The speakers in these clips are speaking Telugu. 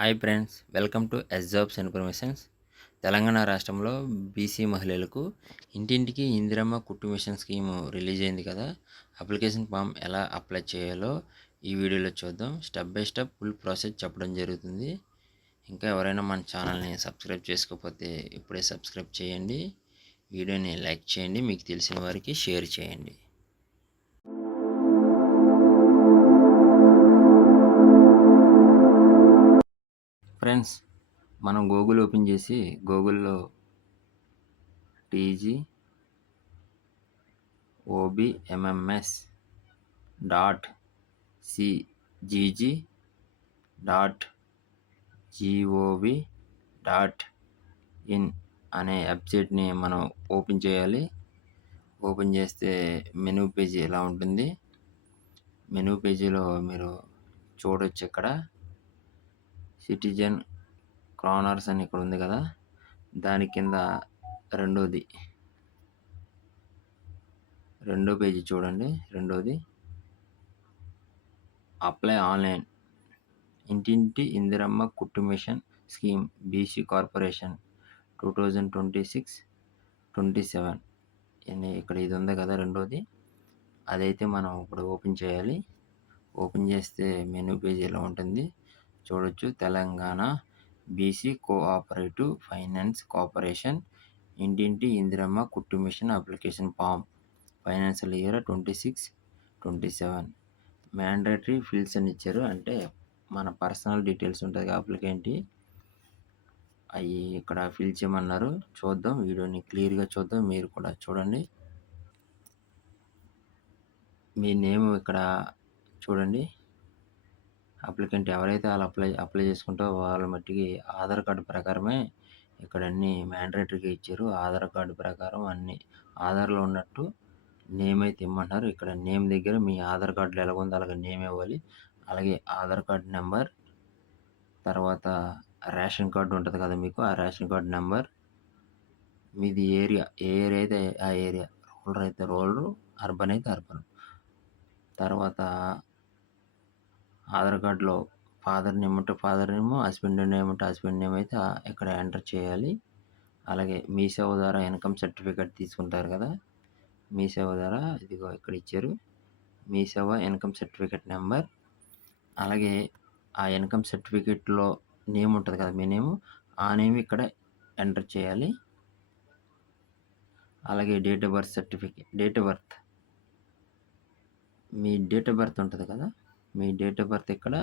Hi friends, welcome to S jobs informations. Telangana రాష్ట్రంలో బీసీ మహిళలకు ఇంటింటికి ఇందిరమ్మ కుట్టు మిషన్ స్కీమ్ రిలీజ్ అయింది కదా. అప్లికేషన్ ఫామ్ ఎలా అప్లై చేయాలో ఈ వీడియోలో చూద్దాం. Step by step full process చెప్పడం జరుగుతుంది. ఇంకా ఎవరైనా మన ఛానల్ని సబ్స్క్రైబ్ చేసుకోకపోతే ఇప్పుడే సబ్స్క్రైబ్ చేయండి. వీడియోని లైక్ చేయండి, మీకు తెలిసిన వారికి షేర్ చేయండి. ఫ్రెండ్స్, మనం గూగుల్ ఓపెన్ చేసి గూగుల్లో TGOBMMS.cgg.gov.in అనే వెబ్సైట్ని మనం ఓపెన్ చేయాలి. ఓపెన్ చేస్తే మెనూ పేజీ ఇలా ఉంటుంది. మెనూ పేజీలో మీరు చూడొచ్చు, ఇక్కడ సిటిజన్ క్రానర్స్ అని ఇక్కడ ఉంది కదా, దాని కింద రెండో పేజీ చూడండి. రెండోది అప్లై ఆన్లైన్ ఇంటింటి ఇందిరమ్మ కుట్టు మిషన్ స్కీమ్ బీసీ కార్పొరేషన్ 2026-27 అని ఇక్కడ ఇది ఉంది కదా రెండోది. అదైతే మనం ఇప్పుడు ఓపెన్ చేయాలి. ఓపెన్ చేస్తే మెనూ పేజీ ఇలా ఉంటుంది, చూడొచ్చు. Telangana BC cooperative finance corporation ఇంటింటి ఇందిరమ్మ కుట్టు machine application form financial year 26-27 mandatory fields అని ఇచ్చారు. అంటే మన పర్సనల్ డీటెయిల్స్ ఉంటుంది అప్లికెంట్, అవి ఇక్కడ ఫిల్ చేయమన్నారు. చూద్దాం, వీడియోని క్లియర్గా చూద్దాం, మీరు కూడా చూడండి. మీ నేమ్ ఇక్కడ చూడండి. అప్లికెంట్ ఎవరైతే వాళ్ళు అప్లై చేసుకుంటారో వాళ్ళ మట్టికి ఆధార్ కార్డు ప్రకారమే ఇక్కడ అన్ని మ్యాండేటరీగా ఇచ్చారు. ఆధార్ కార్డు ప్రకారం అన్ని ఆధార్లో ఉన్నట్టు నేమ్ అయితే ఇమ్మంటున్నారు. ఇక్కడ నేమ్ దగ్గర మీ ఆధార్ కార్డులో ఎలా ఉందో అలాగే నేమ్ ఇవ్వాలి. అలాగే ఆధార్ కార్డు నెంబర్, తర్వాత రేషన్ కార్డు ఉంటుంది కదా మీకు, ఆ రేషన్ కార్డు నెంబర్, మీది ఏరియా, ఏ ఏరియా అయితే ఆ ఏరియా, రూరల్ అయితే రూరల్, అర్బన్ అయితే అర్బన్. తర్వాత ఆధార్ కార్డులో ఫాదర్ నేమ్ ఉంటే ఫాదర్ నేమ్, హస్బెండ్ నేమ్ ఉంటే హస్బెండ్ నేమ్ అయితే ఇక్కడ ఎంటర్ చేయాలి. అలాగే మీ సేవ ద్వారా ఇన్కమ్ సర్టిఫికేట్ తీసుకుంటారు కదా, మీ సేవ ద్వారా ఇదిగో ఇక్కడ ఇచ్చారు, మీ సేవ ఇన్కమ్ సర్టిఫికేట్ నెంబర్. అలాగే ఆ ఇన్కమ్ సర్టిఫికేట్లో నేమ్ ఉంటుంది కదా, మీ నేమ్, ఆ నేమ్ ఇక్కడ ఎంటర్ చేయాలి. అలాగే date of birth certificate, me date of birth ఉంటుంది కదా, మీ డేట్ ఆఫ్ బర్త్ ఇక్కడ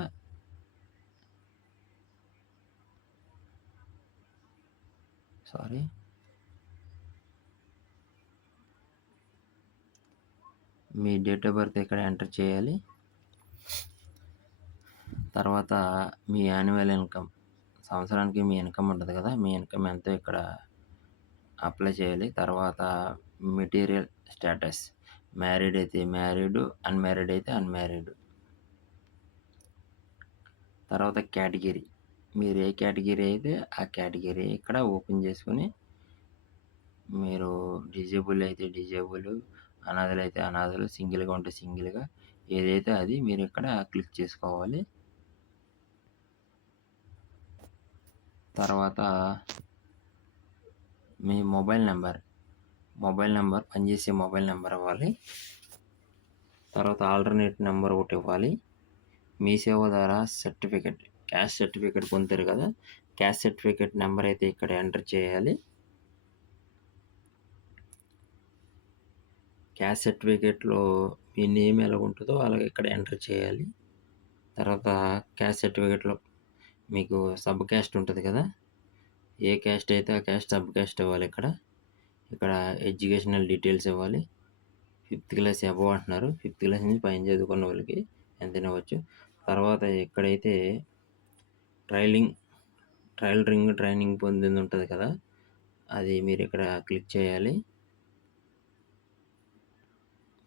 మీ డేట్ ఆఫ్ బర్త్ ఇక్కడ ఎంటర్ చేయాలి. తర్వాత మీ యాన్యువల్ ఇన్కమ్, సంవత్సరానికి మీ ఇన్కమ్ ఉంటుంది కదా, మీ ఇన్కమ్ ఎంతో ఇక్కడ అప్లై చేయాలి. తర్వాత మెటీరియల్ స్టేటస్, మ్యారీడ్ అయితే మ్యారీడ్, అన్మ్యారీడ్ అయితే అన్మ్యారీడ్. తర్వాత కేటగిరీ, మీరు ఏ కేటగిరీ అయితే ఆ కేటగిరీ ఇక్కడ ఓపెన్ చేసుకుని, మీరు డిజేబుల్ అయితే డిజేబుల్, అనాథలు అయితే అనాథలు, సింగిల్గా ఉంటే సింగిల్గా, ఏదైతే అది మీరు ఇక్కడ క్లిక్ చేసుకోవాలి. తర్వాత మీ మొబైల్ నెంబర్ పనిచేసే మొబైల్ నెంబర్ ఇవ్వాలి. తర్వాత ఆల్టర్నేట్ నెంబర్ ఒకటి ఇవ్వాలి. మీ సేవ ద్వారా సర్టిఫికెట్, క్యాస్ట్ సర్టిఫికెట్ పొందుతారు కదా, క్యాస్ట్ సర్టిఫికెట్ నెంబర్ అయితే ఇక్కడ ఎంటర్ చేయాలి. క్యాస్ట్ సర్టిఫికేట్లో మీ నేమ్ ఎలా ఉంటుందో అలాగే ఇక్కడ ఎంటర్ చేయాలి. తర్వాత క్యాస్ట్ సర్టిఫికేట్లో మీకు సబ్ క్యాస్ట్ ఉంటుంది కదా, ఏ క్యాస్ట్ అయితే ఆ క్యాస్ట్ సబ్ క్యాస్ట్ ఇవ్వాలి. ఇక్కడ ఎడ్యుకేషనల్ డీటెయిల్స్ ఇవ్వాలి. 5th క్లాస్ అబవ్ అంటున్నారు, 5th క్లాస్ నుంచి పైన చదువుకున్న వాళ్ళకి ఎంత ఇవ్వచ్చు. తర్వాత ఇక్కడైతే ట్రైనింగ్ పొందింది ఉంటుంది కదా, అది మీరు ఇక్కడ క్లిక్ చేయాలి.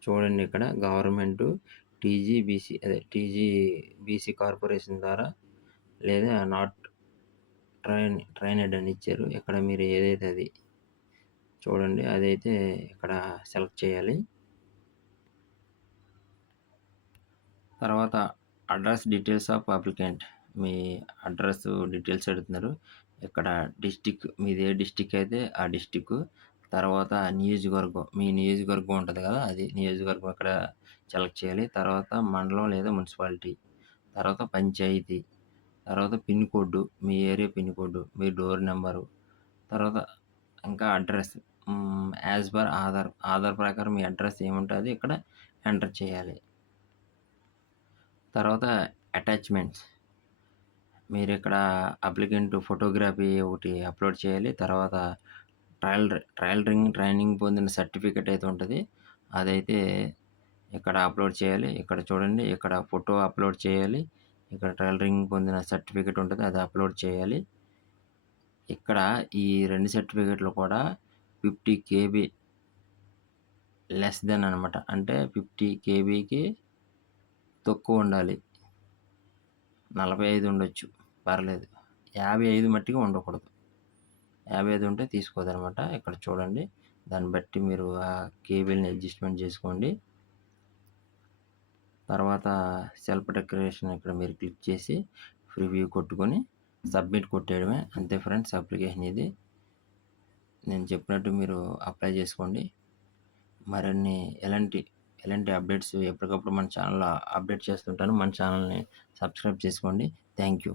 చూడండి, ఇక్కడ గవర్నమెంట్ టీజీబీసీ కార్పొరేషన్ ద్వారా లేదా నాట్ ట్రైనెడ్ అని ఇచ్చారు. ఇక్కడ మీరు ఏదైతే అది చూడండి, అదైతే ఇక్కడ సెలెక్ట్ చేయాలి. తర్వాత address details of applicant, me address details అడుగుతున్నారు. ఇక్కడ మీది ఏ డిస్ట్రిక్ట్ అయితే ఆ డిస్ట్రిక్ట్, తర్వాత నియోజకవర్గం, మీ నియోజకవర్గం ఉంటది కదా! అది నియోజకవర్గం ఇక్కడ సెలెక్ట్ చేయాలి. తర్వాత మండలం లేదా మున్సిపాలిటీ, తర్వాత పంచాయతీ, తర్వాత పిన్ కోడ్, మీ ఏరియా పిన్ కోడ్, మీ డోర్ నంబరు, తర్వాత ఇంకా అడ్రస్. యాజ్ పర్ ఆధార్ ప్రకారం మీ అడ్రస్ ఏముంటది ఇక్కడ ఎంటర్ చేయాలి. తర్వాత అటాచ్‌మెంట్స్. మీరిక్కడ అప్లికెంట్ ఫోటోగ్రఫీ ఒకటి అప్‌లోడ్ చేయాలి. తర్వాత ట్రైనింగ్ పొందిన సర్టిఫికేట్ అయితే ఉంటది. అదైతే ఇక్కడ అప్‌లోడ్ చేయాలి. ఇక్కడ చూడండి, ఇక్కడ ఫోటో అప్‌లోడ్ చేయాలి. ఇక్కడ టైలరింగ్ పొందిన సర్టిఫికేట్ ఉంటది. అది అప్‌లోడ్ చేయాలి. ఇక్కడ ఈ 2 సర్టిఫికేట్‌లు కూడా 50 కేబీ లెస్ దెన్ అనమాట. అంటే 50 కేబీకి తక్కువుండాలి. 45 ఉండొచ్చు, పర్లేదు. 55 మట్టికి ఉండకూడదు. 55 ఉంటే తీసుకోదనమాట. ఇక్కడ చూడండి. దాన్ని బట్టి మీరు ఆ కేబుల్‌ని అడ్జస్ట్‌మెంట్ చేసుకోండి. తర్వాత సెల్ఫ్ డెక్లరేషన్ ఇక్కడ మీరు క్లిక్ చేసి ప్రివ్యూ కొట్టుకొని సబ్మిట్ కొట్టేయడమే. అంతే ఫ్రెండ్స్, అప్లికేషన్ ఇది. నేను చెప్పినట్టు మీరు అప్లై చేసుకోండి. మరిన్ని ఎలాంటి అప్డేట్స్ ఎప్పటికప్పుడు మన ఛానల్‌లో అప్డేట్ చేస్తుంటాను. మన ఛానల్‌ని సబ్స్క్రైబ్ చేసుకోండి. Thank you.